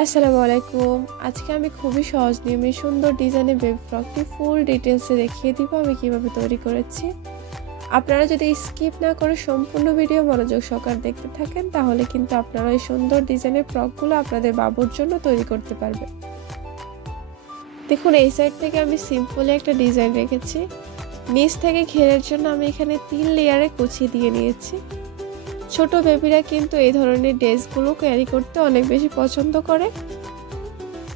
আসসালামু আলাইকুম। আজকে আমি খুবই সহজ নিয়মে সুন্দর ডিজাইনের বেবি ফ্রকটি ফুল ডিটেলসে দেখিয়ে দিব আমি কিভাবে তৈরি করেছি। আপনারা যদি স্কিপ না করে সম্পূর্ণ ভিডিও মনোযোগ সহকারে দেখতে থাকেন তাহলে কিন্তু আপনারা এই সুন্দর ডিজাইনের ফ্রকগুলো আপনাদের বাবুর জন্য তৈরি করতে পারবেন। দেখুন এই সাইড থেকে আমি সিম্পলি একটা ডিজাইন রেখেছি। নিচ থেকে ঘেরের জন্য আমি এখানে 3 লেয়ারে কুচি দিয়ে নিয়েছি। ছোট বেবিরা কিন্তু এই ধরনের ড্রেসগুলো ক্যারি করতে অনেক বেশি পছন্দ করে।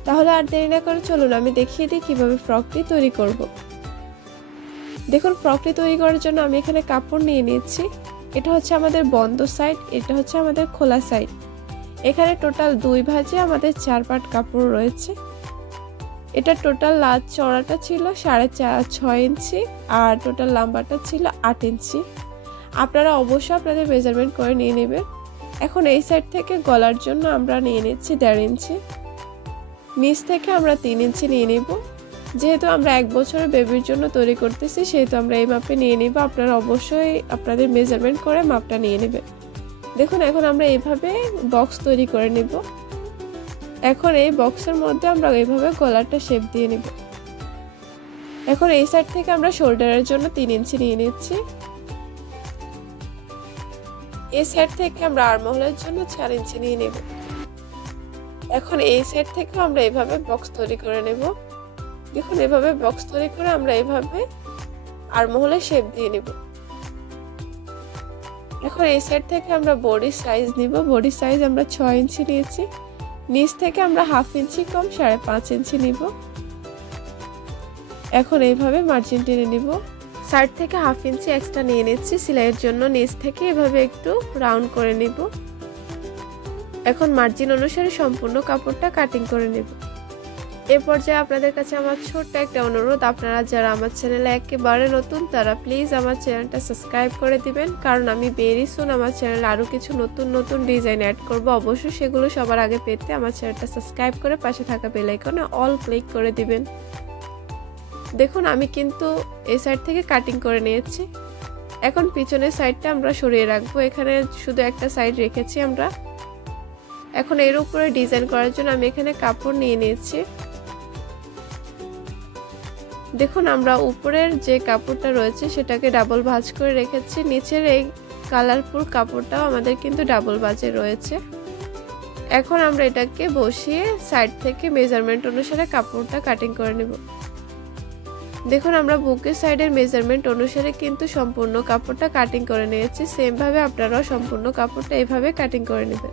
তাহলে আর দেরি না করে চলুন আমি দেখিয়ে দিই কিভাবে ফ্রকটি তৈরি করব। দেখুন ফ্রকটি তৈরি করার জন্য আমি এখানে কাপড় নিয়ে নিয়েছি। এটা হচ্ছে আমাদের বন্ধ সাইড, এটা হচ্ছে আমাদের খোলা সাইড। এখানে টোটাল 2 ভাঁজে আমাদের 4 পাট কাপড় রয়েছে। এটা টোটাল চওড়াটা ছিল 6.5 ইঞ্চি আর টোটাল লম্বাটা ছিল 8 ইঞ্চি। আপনারা অবশ্যই আপনাদের মেজারমেন্ট করে নিয়ে নেবেন। এখন এই সাইড থেকে গলার জন্য আমরা নিয়ে নিচ্ছি 1.5 ইঞ্চি, নিচ থেকে আমরা 3 ইঞ্চি নিয়ে নেব। যেহেতু আমরা 1 বছরের বেবির জন্য তৈরি করতেছি সেহেতু আমরা এই মাপে নিয়ে নেব। আপনারা অবশ্যই আপনাদের মেজারমেন্ট করে মাপটা নিয়ে নেবেন। দেখুন এখন আমরা এইভাবে বক্স তৈরি করে নেব। এখন এই বক্সের মধ্যে আমরা এইভাবে গলাটা শেপ দিয়ে নেব। এখন এই সাইড থেকে আমরা শোল্ডারের জন্য 3 ইঞ্চি নিয়ে নিচ্ছি। এই সাইড থেকে আমরা আর্মহোলের জন্য 4 ইঞ্চি নিয়ে নেব। এখন এই সাইড থেকে আমরা এইভাবে বক্স তৈরি করে নেব। দেখুন এভাবে বক্স তৈরি করে আমরা এইভাবে আর্মহোলে শেপ দিয়ে নেব। এখন এই সাইড থেকে আমরা বডি সাইজ নিব। বডি সাইজ আমরা 6 ইঞ্চি নিয়েছি। নিচ থেকে আমরা 1/2 ইঞ্চি কম 5.5 ইঞ্চি নিব। এখন এইভাবে মার্জিন টেনে নিব। সাইড থেকে 1/2 ইঞ্চি এক্সট্রা নিয়ে নিচ্ছি সেলাইয়ের জন্য। নিচ থেকে এভাবে একটু রাউন্ড করে নিব। এখন মার্জিন অনুসারে সম্পূর্ণ কাপড়টা কাটিং করে নেব। এ পর্যায়ে আপনাদের কাছে আমার ছোট্ট একটা অনুরোধ, আপনারা যারা আমার চ্যানেলে একেবারে নতুন তারা প্লিজ আমার চ্যানেলটা সাবস্ক্রাইব করে দিবেন, কারণ আমি ভেরি সুন আমার চ্যানেলে আরও কিছু নতুন ডিজাইন অ্যাড করব। অবশ্যই সেগুলো সবার আগে পেতে আমার চ্যানেলটা সাবস্ক্রাইব করে পাশে থাকা বেল আইকনে অল ক্লিক করে দিবেন। দেখুন আমি কিন্তু এই সাইড থেকে কাটিং করে নিয়েছি। এখন পিছনের সাইডটা আমরা সরিয়ে রাখবো। এখানে শুধু একটা সাইড রেখেছি আমরা। এখন এর উপরে ডিজাইন করার জন্য আমি এখানে কাপড় নিয়ে নিয়েছি। দেখুন আমরা উপরের যে কাপড়টা রয়েছে সেটাকে ডাবল ভাঁজ করে রেখেছি। নিচের এই কালারফুল কাপড়টাও আমাদের কিন্তু ডাবল ভাঁজে রয়েছে। এখন আমরা এটাকে বসিয়ে সাইড থেকে মেজারমেন্ট অনুসারে কাপড়টা কাটিং করে নেব। দেখুন আমরা বুকের সাইডের মেজারমেন্ট অনুসারে কিন্তু সম্পূর্ণ কাপড়টা কাটিং করে নিয়েছি। সেম ভাবে আপনারাও সম্পূর্ণ কাপড়টা এইভাবে কাটিং করে নেবেন।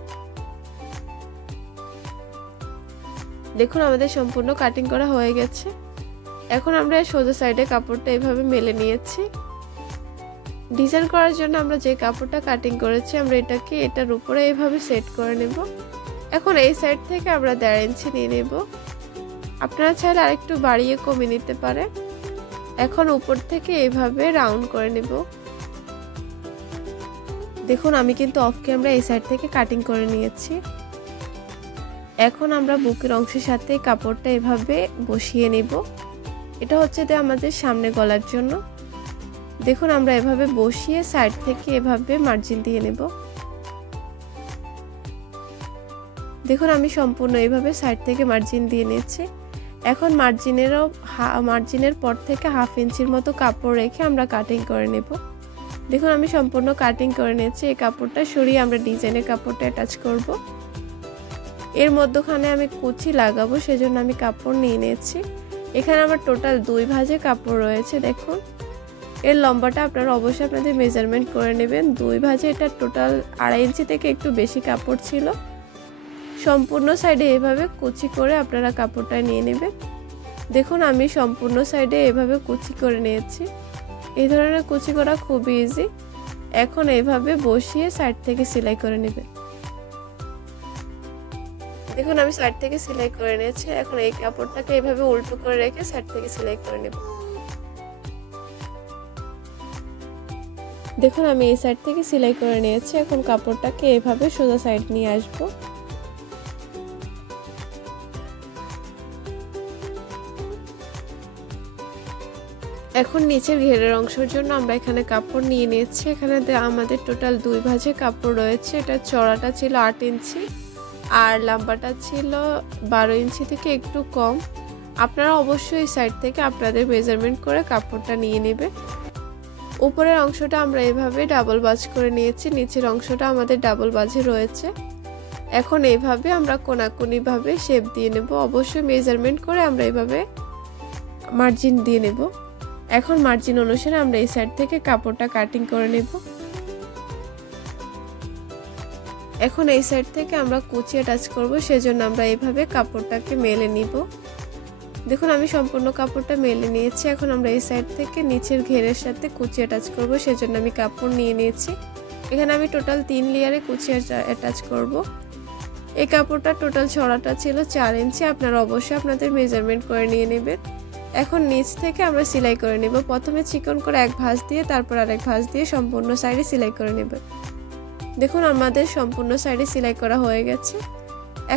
দেখুন আমাদের সম্পূর্ণ কাটিং করা হয়ে গেছে। এখন আমরা সোজা সাইডে কাপড়টা এইভাবে মেলে নিয়েছি। ডিজাইন করার জন্য আমরা যে কাপড়টা কাটিং করেছি আমরা এটাকে এটার উপরে এইভাবে সেট করে নেব। এখন এই সাইড থেকে আমরা 1.5 ইঞ্চি নিয়ে নেব। আপনারা চাইলে আরেকটু বাড়িয়ে কমিয়ে নিতে পারেন। এখন উপর থেকে এইভাবে রাউন্ড করে নেব। দেখুন আমি কিন্তু অফ ক্যামেরা এই সাইড থেকে কাটিং করে নিয়েছি। এখন আমরা বুকের অংশের সাথে কাপড়টা এভাবে বসিয়ে নেব। এটা হচ্ছে আমাদের সামনে গলার জন্য। দেখুন আমরা এভাবে বসিয়ে সাইড থেকে এভাবে মার্জিন দিয়ে নেব। দেখুন আমি সম্পূর্ণ এইভাবে সাইড থেকে মার্জিন দিয়ে নিয়েছি। এখন মার্জিনের পর থেকে 1/2 ইঞ্চির মতো কাপড় রেখে আমরা কাটিং করে নেব। দেখুন আমি সম্পূর্ণ কাটিং করে নিয়েছি। এই কাপড়টা সরিয়ে আমরা ডিজাইনের কাপড়টা অ্যাটাচ করব। এর মধ্যখানে আমি কুচি লাগাবো সেজন্য আমি কাপড় নিয়ে নিয়েছি। এখানে আমার টোটাল 2 ভাঁজে কাপড় রয়েছে। দেখুন এর লম্বাটা আপনারা অবশ্যই আপনাদের মেজারমেন্ট করে নেবেন। 2 ভাঁজে এটা টোটাল 2.5 ইঞ্চি থেকে একটু বেশি কাপড় ছিল। সম্পূর্ণ সাইডে এভাবে কুচি করে আপনারা কাপড়টা নিয়ে নেবেন। দেখুন আমি সম্পূর্ণ সাইডে এভাবে কুচি করে নিয়েছি। এই ধরনের কুচি করা খুবই ইজি। এখন এইভাবে বসিয়ে সাইড থেকে সেলাই করে নেবেন। দেখুন আমি সাইড থেকে সেলাই করে নিয়েছি। এখন এই কাপড়টাকে এইভাবে উল্টো করে রেখে সাইড থেকে সেলাই করে নেব। দেখুন আমি এই সাইড থেকে সেলাই করে নিয়েছি। এখন কাপড়টাকে এইভাবে সোজা সাইড নিয়ে আসব। এখন নিচের ঘেরের অংশের জন্য আমরা এখানে কাপড় নিয়ে নিয়েছি। এখানে আমাদের টোটাল 2 ভাঁজে কাপড় রয়েছে। এটা চওড়াটা ছিল 8 ইঞ্চি আর লম্বাটা ছিল 12 ইঞ্চি থেকে একটু কম। আপনারা অবশ্যই সাইড থেকে আপনাদের মেজারমেন্ট করে কাপড়টা নিয়ে নেবেন। উপরের অংশটা আমরা এভাবে ডাবল ভাঁজ করে নিয়েছি, নিচের অংশটা আমাদের ডাবল ভাঁজে রয়েছে। এখন এইভাবে আমরা কোনাকুনিভাবে শেপ দিয়ে নেব। অবশ্যই মেজারমেন্ট করে আমরা এইভাবে মার্জিন দিয়ে নেব। এখন মার্জিন অনুসারে আমরা এই সাইড থেকে কাপড়টা কাটিং করে নেব। এখন এই সাইড থেকে আমরা কুচি অ্যাটাচ করব, সেজন্য আমরা এইভাবে কাপড়টাকে মেলে নিব। দেখুন আমি সম্পূর্ণ কাপড়টা মেলে নিয়েছি। এখন আমরা এই সাইড থেকে নিচের ঘেরের সাথে কুচি অ্যাটাচ করব, সেজন্য আমি কাপড় নিয়ে নিয়েছি। এখানে আমি টোটাল 3 লেয়ারে কুচি অ্যাটাচ করব। এই কাপড়টা টোটাল ছড়াটা ছিল 4 ইঞ্চি। আপনারা অবশ্যই আপনাদের মেজারমেন্ট করে নিয়ে নেবেন। এখন নিচ থেকে আমরা সেলাই করে নেব। প্রথমে চিকন করে এক ভাঁজ দিয়ে তারপর আরেক ভাঁজ দিয়ে সম্পূর্ণ সাইডে সেলাই করে নেব। দেখুন আমাদের সম্পূর্ণ সাইডে সেলাই করা হয়ে গেছে।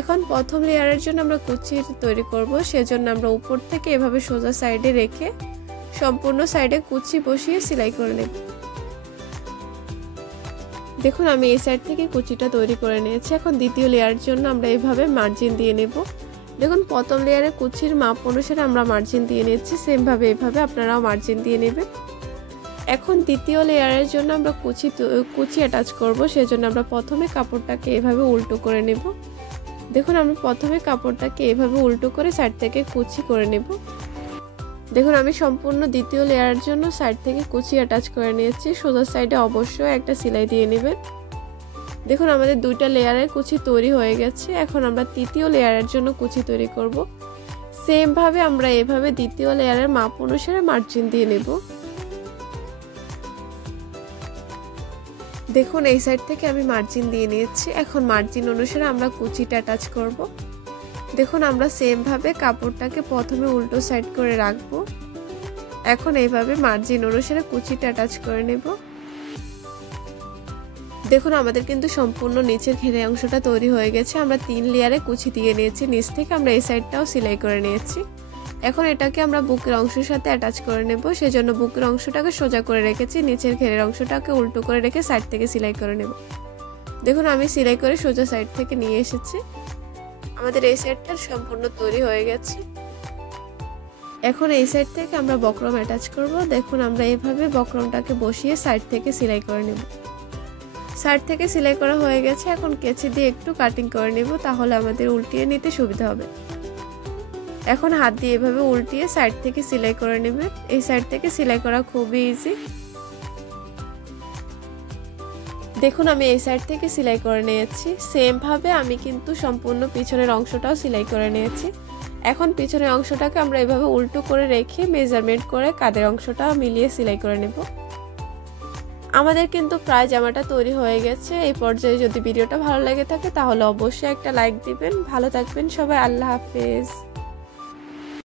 এখন প্রথম লেয়ারের জন্য আমরা কুচি তৈরি করব, সেজন্য আমরা উপর থেকে এভাবে সোজা সাইডে রেখে সম্পূর্ণ সাইডে কুচি বসিয়ে সেলাই করে নেব। দেখুন আমি এই সাইড থেকে কুচিটা তৈরি করে নিয়েছি। এখন দ্বিতীয় লেয়ারের জন্য আমরা এইভাবে মার্জিন দিয়ে নেব। দেখুন প্রথম লেয়ারে কুচির মাপ অনুসারে আমরা মার্জিন দিয়ে নিচ্ছি, সেমভাবে এইভাবে আপনারাও মার্জিন দিয়ে নেবেন। এখন দ্বিতীয় লেয়ারের জন্য আমরা কুচি অ্যাটাচ করব, সেজন্য আমরা প্রথমে কাপড়টাকে এভাবে উল্টো করে নেব। দেখুন আমরা প্রথমে কাপড়টাকে এভাবে উল্টো করে সাইড থেকে কুচি করে নেব। দেখুন আমি সম্পূর্ণ দ্বিতীয় লেয়ারের জন্য সাইড থেকে কুচি অ্যাটাচ করে নিয়েছি। সোজা সাইডে অবশ্যই একটা সেলাই দিয়ে নেবেন। দেখুন আমাদের দুইটা লেয়ারের কুচি তৈরি হয়ে গেছে। এখন আমরা তৃতীয় লেয়ারের জন্য কুচি তৈরি করব। সেম ভাবে আমরা এভাবে দ্বিতীয় লেয়ারের মাপ অনুসারে মার্জিন দিয়ে নেব। দেখুন এই সাইড থেকে আমি মার্জিন দিয়ে নিয়েছি। এখন মার্জিন অনুসারে আমরা কুচিটা অ্যাটাচ করব। দেখুন আমরা সেম ভাবে কাপড়টাকে প্রথমে উল্টো সাইড করে রাখবো। এখন এইভাবে মার্জিন অনুসারে কুচিটা অ্যাটাচ করে নেব। দেখুন আমাদের কিন্তু সম্পূর্ণ নিচের ঘেরে অংশটা তৈরি হয়ে গেছে। আমরা 3 লেয়ারে কুচি দিয়ে নিয়েছি। নিচ থেকে আমরা এই সাইডটাও সেলাই করে নিয়েছি। এখন এটাকে আমরা বুকের অংশের সাথে অ্যাটাচ করে নেব, সেজন্য বুকের অংশটাকে সোজা করে রেখেছি, নিচের ঘেরের অংশটাকে উল্টো করে রেখে সাইড থেকে সেলাই করে নেব। দেখুন আমি সেলাই করে সোজা সাইড থেকে নিয়ে এসেছি। আমাদের এই সাইডটা সম্পূর্ণ তৈরি হয়ে গেছে। এখন এই সাইড থেকে আমরা বক্রম অ্যাটাচ করব। দেখুন আমরা এইভাবে বক্রমটাকে বসিয়ে সাইড থেকে সেলাই করে নেব। সাইড থেকে সেলাই করা হয়ে গেছে। এখন কেচি দিয়ে একটু কাটিং করে নেব, তাহলে আমাদের উল্টিয়ে নিতে সুবিধা হবে। এখন হাত দিয়ে এভাবে উল্টিয়ে সাইড থেকে সেলাই করে নেবেন। এই সাইড থেকে সেলাই করা খুবই ইজি। দেখুন আমি এই সাইড থেকে সেলাই করে নিয়েছি। সেম ভাবে আমি কিন্তু সম্পূর্ণ পিছনের অংশটাও সেলাই করে নিয়েছি। এখন পিছনের অংশটাকে আমরা এভাবে উল্টো করে রেখে মেজারমেন্ট করে কাঁধের অংশটা মিলিয়ে সেলাই করে নেব। আমাদের কিন্তু প্রায় জামাটা তৈরি হয়ে গেছে। এই পর্যায়ে যদি ভিডিওটা ভালো লেগে থাকে তাহলে অবশ্যই একটা লাইক দিবেন। ভালো থাকবেন সবাই, আল্লাহ হাফেজ।